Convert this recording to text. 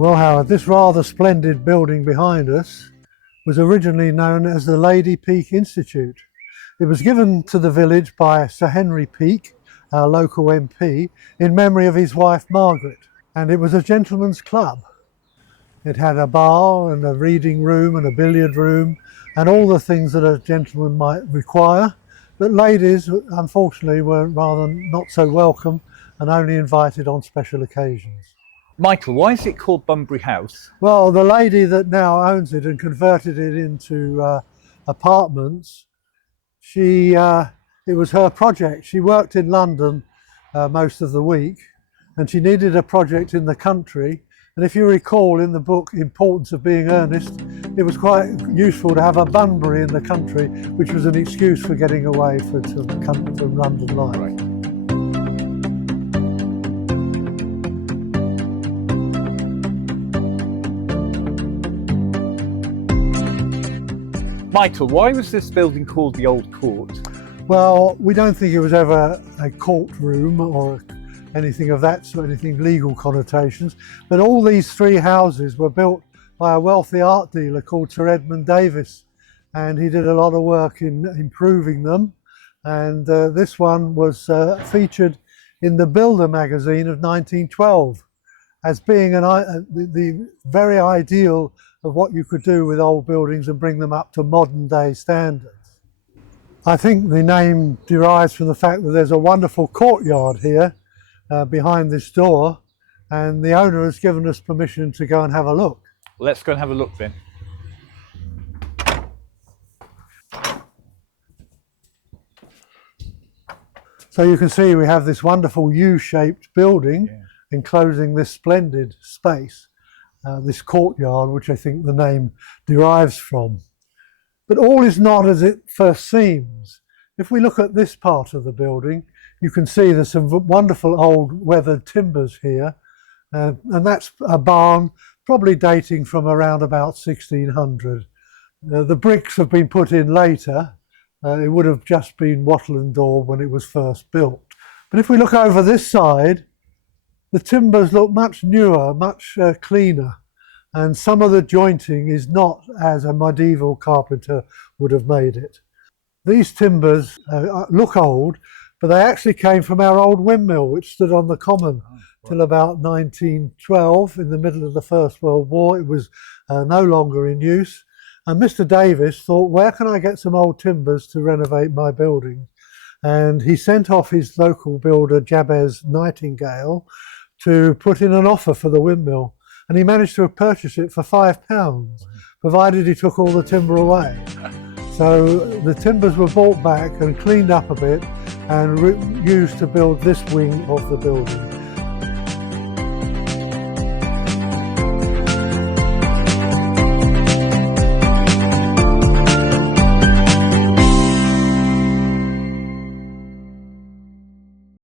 Well, Howard, this rather splendid building behind us was originally known as the Lady Peake Institute. It was given to the village by Sir Henry Peake, our local MP, in memory of his wife Margaret. And it was a gentleman's club. It had a bar and a reading room and a billiard room and all the things that a gentleman might require. But ladies, unfortunately, were rather not so welcome and only invited on special occasions. Michael, why is it called Bunbury House? Well, the lady that now owns it and converted it into apartments, it was her project. She worked in London most of the week and she needed a project in the country. And if you recall in the book Importance of Being Earnest, it was quite useful to have a Bunbury in the country, which was an excuse for getting away from London life. Right. Michael, why was this building called the Old Court? Well, we don't think it was ever a courtroom or anything of that sort, anything legal connotations, but all these three houses were built by a wealthy art dealer called Sir Edmund Davis, and he did a lot of work in improving them. And this one was featured in the Builder magazine of 1912 as being the very ideal of what you could do with old buildings and bring them up to modern day standards. I think the name derives from the fact that there's a wonderful courtyard here behind this door, and the owner has given us permission to go and have a look. Let's go and have a look then. So you can see we have this wonderful U-shaped building enclosing this splendid space, this courtyard, which I think the name derives from. But all is not as it first seems. If we look at this part of the building, you can see there's some wonderful old weathered timbers here, and that's a barn probably dating from around about 1600. The bricks have been put in later. It would have just been wattle and daub when it was first built. But if we look over this side, the timbers look much newer, much cleaner, and some of the jointing is not as a medieval carpenter would have made it. These timbers look old, but they actually came from our old windmill, which stood on the common till about 1912. In the middle of the First World War, it was no longer in use. And Mr. Davis thought, where can I get some old timbers to renovate my building? And he sent off his local builder, Jabez Nightingale, to put in an offer for the windmill. And he managed to purchase it for £5, provided he took all the timber away. So the timbers were brought back and cleaned up a bit and used to build this wing of the building.